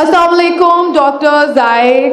Assalamu alaikum, Dr. Zaid.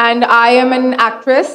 and I am an actress.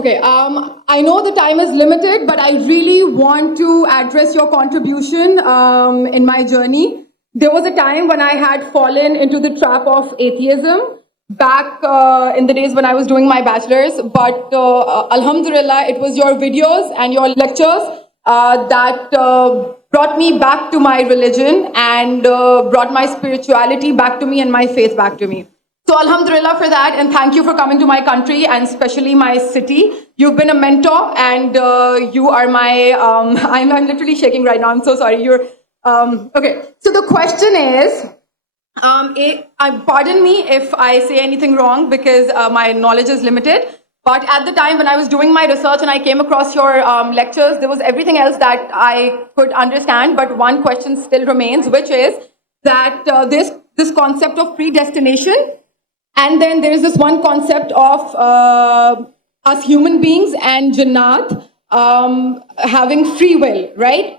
Okay, I know the time is limited, but I really want to address your contribution in my journey. There was a time when I had fallen into the trap of atheism back in the days when I was doing my bachelor's, but alhamdulillah, it was your videos and your lectures that brought me back to my religion and brought my spirituality back to me and my faith back to me. So alhamdulillah for that, and thank you for coming to my country and especially my city. You've been a mentor and you are my, I'm literally shaking right now, I'm so sorry. Okay, so the question is, pardon me if I say anything wrong because my knowledge is limited, but at the time when I was doing my research and I came across your lectures, there was everything else that I could understand, but one question still remains, which is that this concept of predestination, and then there is this one concept of us human beings and Jannat having free will, right?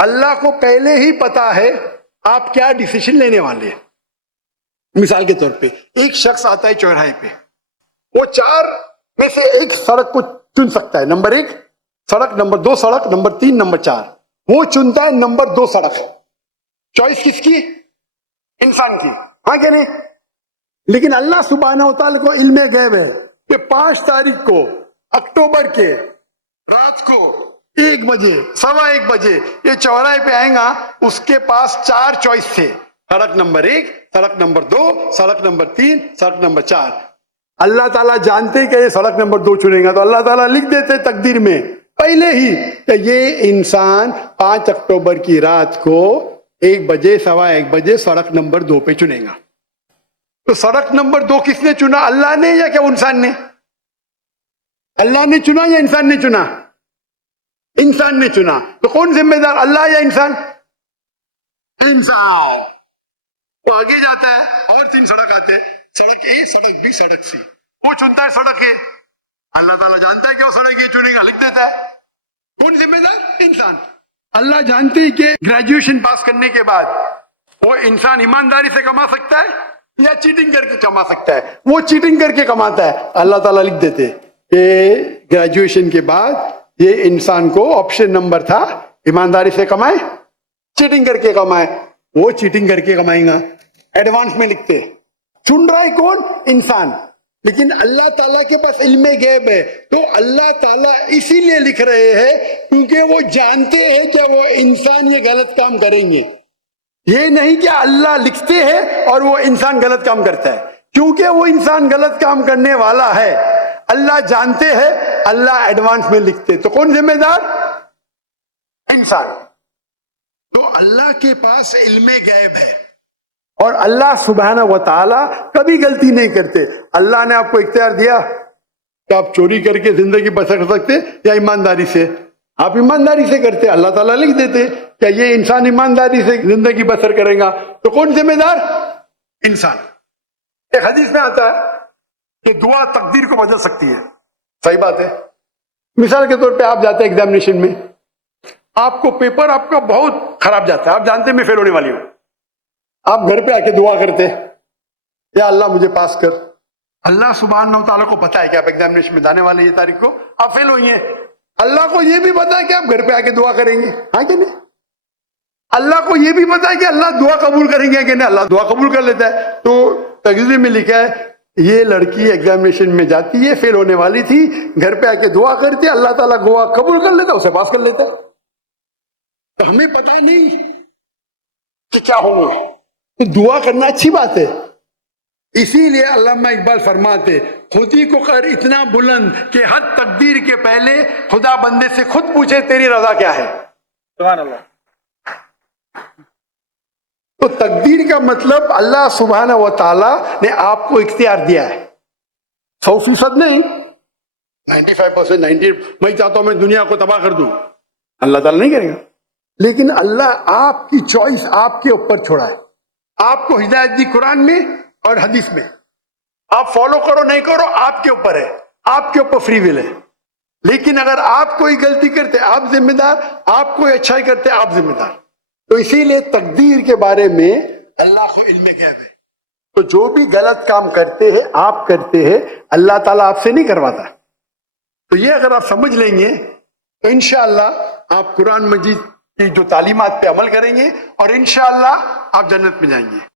اللہ کو پہلے ہی پتا ہے آپ کیا decision لینے والے ہیں. مثال کے طور پہ ایک شخص آتا ہے چوراہے پہ, وہ 4 میں سے ایک سڑک کو چن سکتا ہے, نمبر 1 سڑک, نمبر 2 سڑک, نمبر 3, نمبر 4. وہ چنتا ہے نمبر 2 سڑک. چوائس کس کی؟ انسان کی, ہاں کہ نہیں؟ لیکن اللہ سبحانہ و تعالیٰ کو علم غیب ہے کہ 5 تاریخ کو اکتوبر کے رات کو 1 بجے 1:15 بجے یہ چوراہے پہ آئیں گا, اس کے پاس 4 چوائس تھے, سڑک نمبر 1, سڑک نمبر 2, سڑک نمبر 3, سڑک نمبر 4. اللہ تعالیٰ جانتے کہ یہ سڑک نمبر 2 چنے گا, تو اللہ تعالیٰ لکھ دیتے تقدیر میں پہلے ہی کہ یہ انسان 5 اکتوبر کی رات کو 1 بجے 1:15 بجے سڑک نمبر 2 پہ چنے گا. تو سڑک نمبر 2 کس نے چنا, اللہ نے یا کیا انسان نے؟ اللہ نے چنا یا انسان نے چنا؟ انسان نے چنا. تو کون ذمہ دار, اللہ یا انسان؟ انسان. وہ آگے جاتا ہے اور 3 سڑک آتے, سڑک اے, سڑک بی, سڑک سی. وہ چنتا ہے سڑک اے, اللہ تعالیٰ جانتا ہے کہ وہ سڑک اے چنے گا, لکھ دیتا ہے. کون ذمہ دار؟ انسان. اللہ جانتے ہیں کہ گریجویشن پاس کرنے کے بعد وہ انسان ایمانداری سے کما سکتا ہے یا چیٹنگ کر کے کما سکتا ہے. وہ چیٹنگ کر کے کماتا ہے, اللہ تعالیٰ لکھ دیتے کہ گریجویشن کے بعد یہ انسان کو آپشن نمبر تھا, ایمانداری سے کمائے, چیٹنگ کر کے کمائے. وہ چیٹنگ کر کے کمائیں گا, ایڈوانس میں لکھتے. چن رہا ہے کون؟ انسان. لیکن اللہ تعالیٰ کے پاس علم غیب ہے, تو اللہ تعالیٰ اسی لیے لکھ رہے ہیں کیونکہ وہ جانتے ہیں کہ وہ انسان یہ غلط کام کریں گے. یہ نہیں کہ اللہ لکھتے ہیں اور وہ انسان غلط کام کرتا ہے, کیونکہ وہ انسان غلط کام کرنے والا ہے, اللہ جانتے ہیں, اللہ ایڈوانس میں لکھتے. تو کون ذمہ دار؟ انسان. تو اللہ کے پاس علم غیب ہے اور اللہ سبحانہ و تعالیٰ کبھی غلطی نہیں کرتے. اللہ نے آپ کو اختیار دیا کہ آپ چوری کر کے زندگی بسر کر سکتے یا ایمانداری سے. آپ ایمانداری سے کرتے, اللہ تعالیٰ لکھ دیتے کہ یہ انسان ایمانداری سے زندگی بسر کرے گا. تو کون ذمہ دار؟ انسان. ایک حدیث میں آتا ہے کہ دعا تقدیر کو بدل سکتی ہے. صحیح بات ہے. مثال کے طور پہ آپ جاتے ہیں ایگزامینیشن میں, آپ کو پیپر آپ کا بہت خراب جاتا ہے, آپ جانتے ہیں میں فیل ہونے والی ہوں, آپ گھر پہ آ کے دعا کرتے یا اللہ مجھے پاس کر. اللہ سبحانہ و تعالیٰ کو پتا ہے کہ آپ ایگزامینیشن میں جانے والے یہ تاریخ کو آپ فیل ہوئی ہیں. اللہ کو یہ بھی پتا ہے کہ آپ گھر پہ آ کے دعا کریں گے, ہاں کہ نہیں؟ اللہ کو یہ بھی پتا ہے کہ اللہ دعا قبول کریں گے کہ نہیں, اللہ دعا قبول کر لیتا ہے. تو تقریر میں لکھا ہے یہ لڑکی ایگزامینیشن میں جاتی ہے, فیل ہونے والی تھی, گھر پہ آ کے دعا کرتی ہے, اللہ تعالیٰ دعا قبول کر لیتا ہے, اسے پاس کر لیتا ہے. تو ہمیں پتا نہیں کہ کیا ہوگا, تو دعا کرنا اچھی بات ہے. اسی لیے علامہ اقبال فرماتے خودی کو کر اتنا بلند کہ حد تقدیر کے پہلے خدا بندے سے خود پوچھے تیری رضا کیا ہے. سبحان اللہ. تو تقدیر کا مطلب اللہ سبحانہ و تعالیٰ نے آپ کو اختیار دیا ہے, 100% نہیں, 95%, 90. میں چاہتا ہوں میں دنیا کو تباہ کر دوں, اللہ تعالیٰ نہیں کرے گا. لیکن اللہ آپ کی چوائس آپ کے اوپر چھوڑا ہے. آپ کو ہدایت دی قرآن میں اور حدیث میں, آپ فالو کرو نہیں کرو آپ کے اوپر ہے, آپ کے اوپر فری ول ہے. لیکن اگر آپ کوئی غلطی کرتے آپ ذمہ دار, آپ کوئی اچھائی کرتے آپ ذمہ دار. تو اسی لیے تقدیر کے بارے میں اللہ کو علم غیب ہے. تو جو بھی غلط کام کرتے ہیں آپ کرتے ہیں, اللہ تعالیٰ آپ سے نہیں کرواتا. تو یہ اگر آپ سمجھ لیں گے تو انشاءاللہ آپ قرآن مجید کی جو تعلیمات پہ عمل کریں گے اور انشاءاللہ آپ جنت میں جائیں گے.